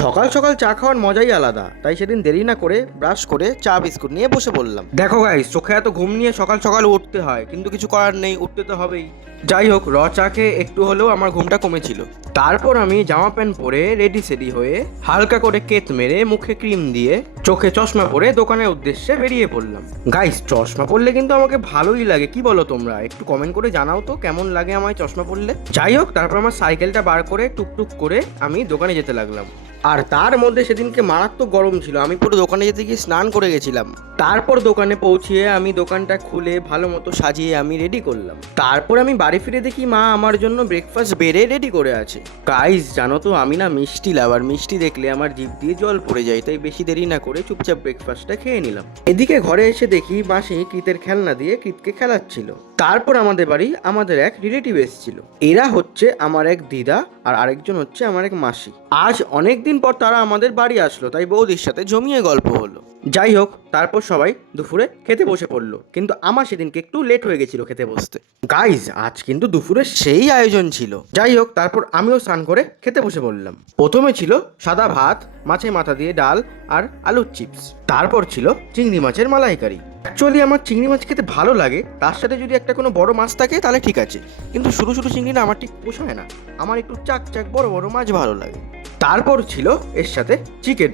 সকাল সকাল চা খাওয়ার মজাই আলাদা, তাই সেদিন দেরি না করে ব্রাশ করে চা বিস্কুট নিয়ে বসে পড়লাম। দেখো গাইস, চোখে এত ঘুম নিয়ে সকাল সকাল উঠতে হয়, কিন্তু কিছু করার নেই, উঠতে তো হবেই। যাই হোক, চা খেয়ে একটু হলেও আমার ঘুমটা কমেছিল। তারপর আমি জামা প্যান্ট পরে রেডি সেডি হয়ে হালকা করে কেত মেরে মুখে ক্রিম দিয়ে চোখে চশমা পরে দোকানের উদ্দেশ্যে বেরিয়ে পড়লাম। গাইস, চশমা পরলে কিন্তু আমাকে ভালোই লাগে, কি বলো তোমরা? একটু কমেন্ট করে জানাও তো কেমন লাগে আমায় চশমা পরলে। যাই হোক, তারপর আমার সাইকেলটা বার করে টুকটুক করে আমি দোকানে যেতে লাগলাম। আর তার মধ্যে সেদিনকে মারাত্মক গরম ছিল, আমি পুরো দোকানে যেতে গিয়ে স্নান করে গেছিলাম। তারপর দোকানে পৌঁছিয়ে আমি দোকানটা খুলে ভালো মতো সাজিয়ে আমি রেডি করলাম। তারপর আমি বাড়ি ফিরে দেখি মা আমার জন্য ব্রেকফাস্ট বেড়ে রেডি করে আছে। গাইস, জানো তো আমি না মিষ্টি লাভার, মিষ্টি দেখলে আমার জিভ দিয়ে জল পড়ে যায়, তাই বেশি দেরি না করে চুপচাপ ব্রেকফাস্টটা খেয়ে নিলাম। এদিকে ঘরে এসে দেখি মাসি কৃতের খেলনা দিয়ে কৃতকে খেলাচ্ছিল। তারপর আমাদের বাড়ি আমাদের এক রিলেটিভ এসেছিল। এরা হচ্ছে আমার এক দিদা আর আরেকজন হচ্ছে আমার এক মাসি। আজ অনেক দিন পর তারা আমাদের বাড়ি আসলো, তাই বৌদির সাথে জমিয়ে গল্প হলো। যাই হোক, তারপর সবাই দুপুরে খেতে বসে পড়লো, কিন্তু আমার সেদিনকে একটু লেট হয়ে গেছিল খেতে বসতে। গাইজ, আজ কিন্তু দুপুরে সেই আয়োজন ছিল। যাই হোক, তারপর আমিও স্নান করে খেতে বসে পড়লাম। প্রথমে ছিল সাদা ভাত, মাছের মাথা দিয়ে ডাল আর আলুর চিপস। তারপর ছিল চিংড়ি মাছের মালাইকারি। অ্যাকচুয়ালি আমার চিংড়ি মাছ খেতে ভালো লাগে, তার সাথে যদি একটা কোনো বড় মাছ থাকে তাহলে ঠিক আছে, কিন্তু শুরু শুরু চিংড়ি না আমার ঠিক পোষায় না, আমার একটু চাক চাক বড় বড় মাছ ভালো লাগে। তারপর ছিল এর সাথে চিকেন।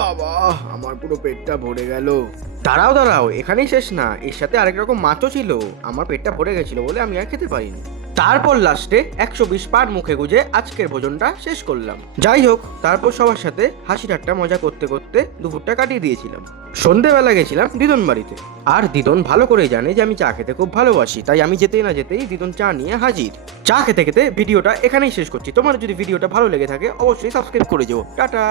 বাবা, আমার পুরো পেটটা ভরে গেল। দাঁড়াও দাঁড়াও, এখানেই শেষ না, এর সাথে আরেক রকম মাছও ছিল। আমার পেটটা ভরে গেছিল বলে আমি আর খেতে পারিনি। তারপর লাস্টে 120 পার মুখে গুজে আজকের ভোজনটা শেষ করলাম। যাই হোক, তারপর সবার সাথে হাসি ঠাট্টা মজা করতে করতে দুপুরটা কাটিয়ে দিয়েছিলাম। সন্ধেবেলা গেছিলাম দিদন বাড়িতে। আর দিদন ভালো করেই জানে যে আমি চা খেতে খুব ভালোবাসি, তাই আমি যেতেই না যেতেই দিদন চা নিয়ে হাজির। চা খেতে খেতে ভিডিওটা এখানেই শেষ করছি। তোমার যদি ভিডিওটা ভালো লেগে থাকে অবশ্যই সাবস্ক্রাইব করে যেও। টাটা।